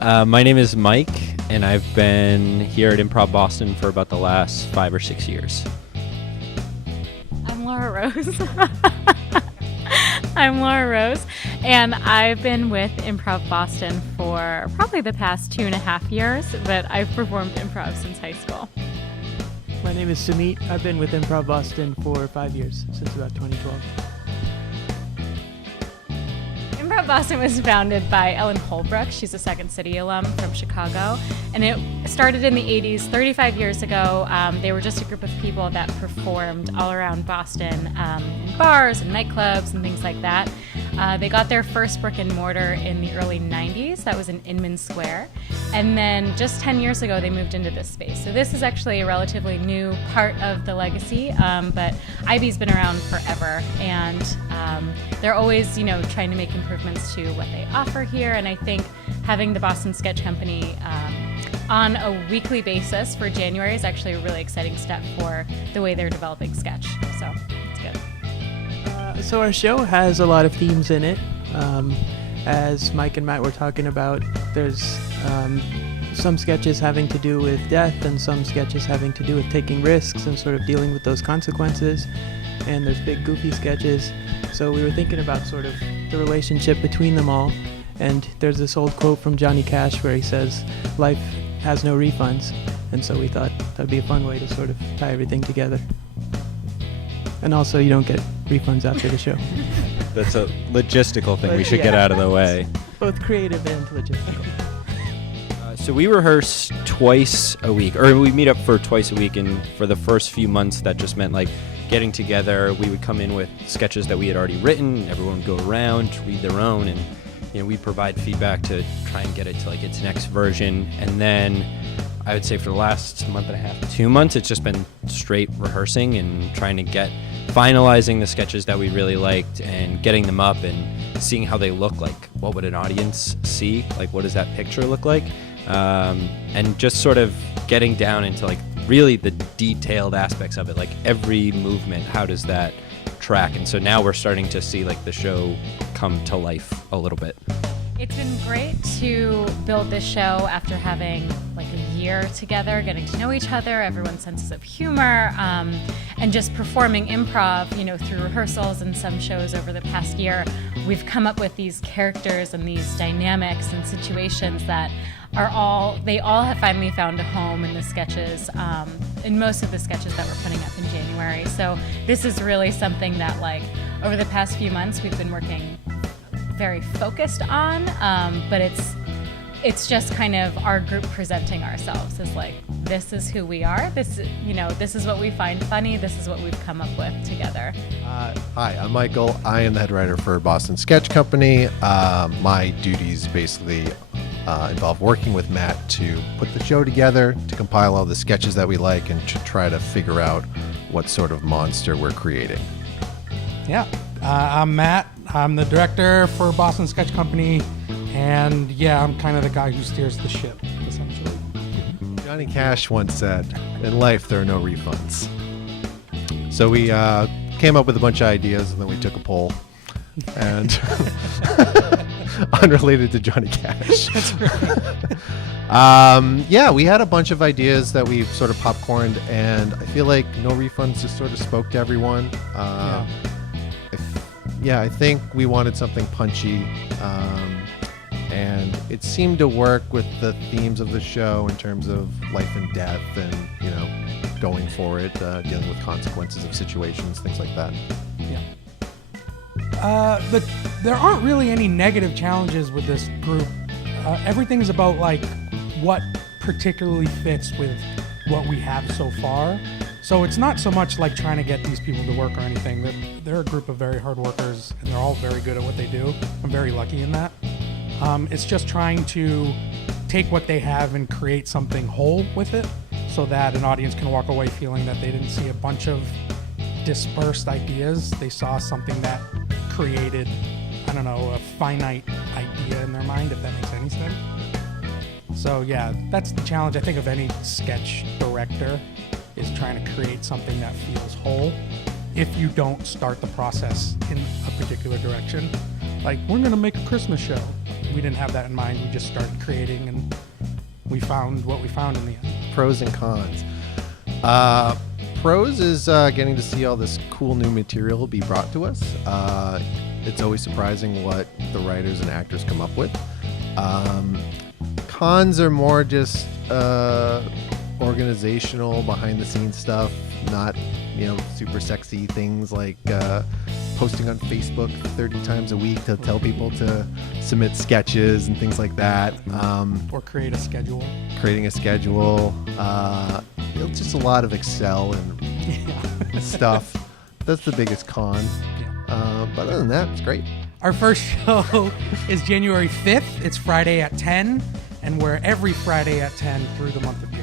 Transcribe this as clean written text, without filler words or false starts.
My name is Mike, and I've been here at Improv Boston for about the last 5 or 6 years. I'm Laura Rose. I'm Laura Rose, and I've been with Improv Boston for probably the past 2.5 years, but I've performed improv since high school. My name is Sumit. I've been with Improv Boston for 5 years, since about 2012. Improv Boston was founded by Ellen Holbrook. She's a Second City alum from Chicago. And it started in the 80s, 35 years ago. They were just a group of people that performed all around Boston in bars and nightclubs and things like that. They got their first brick and mortar in the early 90s. That was in Inman Square. And then just 10 years ago, they moved into this space. So this is actually a relatively new part of the legacy, but IB's been around forever. And they're always, trying to make improvements to what they offer here. And I think having the Boston Sketch Company on a weekly basis for January is actually a really exciting step for the way they're developing sketch. So it's good. So our show has a lot of themes in it. As Mike and Matt were talking about, there's some sketches having to do with death and some sketches having to do with taking risks and sort of dealing with those consequences. And there's big goofy sketches. So we were thinking about sort of the relationship between them all. And there's this old quote from Johnny Cash where he says, "Life has no refunds." And so we thought that'd be a fun way to sort of tie everything together. And also, you don't get refunds after the show. That's a logistical thing we should get out of the way. Both creative and logistical. So we rehearse twice a week, or we meet up for twice a week, and for the first few months that just meant like getting together. We would come in with sketches that we had already written, everyone would go around, read their own, and we provide feedback to try and get it to like its next version. And then I would say for the last month and a half, 2 months, it's just been straight rehearsing and trying to finalizing the sketches that we really liked and getting them up and seeing how they look. Like, what would an audience see? Like, what does that picture look like? And just sort of getting down into like really the detailed aspects of it, like every movement, how does that track? And so now we're starting to see like the show come to life a little bit. It's been great to build this show after having like a year together, getting to know each other, everyone's senses of humor, and just performing improv, through rehearsals and some shows over the past year. We've come up with these characters and these dynamics and situations that they all have finally found a home in the sketches, in most of the sketches that we're putting up in January. So this is really something that like over the past few months we've been working very focused on, but it's just kind of our group presenting ourselves as like, this is who we are, this is what we find funny, this is what we've come up with together. Hi, I'm Michael. I am the head writer for Boston Sketch Company. My duties basically involve working with Matt to put the show together, to compile all the sketches that we like, and to try to figure out what sort of monster we're creating. Yeah, I'm Matt. I'm the director for Boston Sketch Company, and I'm kind of the guy who steers the ship, essentially. Johnny Cash once said, "In life, there are no refunds." So we came up with a bunch of ideas, and then we took a poll, and unrelated to Johnny Cash. That's right. We had a bunch of ideas that we sort of popcorned, and I feel like No Refunds just sort of spoke to everyone. I think we wanted something punchy, and it seemed to work with the themes of the show in terms of life and death and, going for it, dealing with consequences of situations, things like that. But there aren't really any negative challenges with this group. Everything's about like what particularly fits with what we have so far. So it's not so much like trying to get these people to work or anything. They're a group of very hard workers, and they're all very good at what they do. I'm very lucky in that. It's just trying to take what they have and create something whole with it so that an audience can walk away feeling that they didn't see a bunch of dispersed ideas. They saw something that created, a finite idea in their mind, if that makes any sense. So that's the challenge, I think, of any sketch director, is trying to create something that feels whole if you don't start the process in a particular direction. Like, we're going to make a Christmas show. we didn't have that in mind. We just started creating, and we found what we found in the end. Pros and cons. Pros is getting to see all this cool new material be brought to us. It's always surprising what the writers and actors come up with. Cons are more just organizational, behind the scenes stuff, not super sexy things like posting on Facebook 30 times a week to tell people to submit sketches and things like that. Or create a schedule. Creating a schedule. It's just a lot of Excel and stuff. That's the biggest con. But other than that, it's great. Our first show is January 5th. It's Friday at 10, and we're every Friday at 10 through the month of June.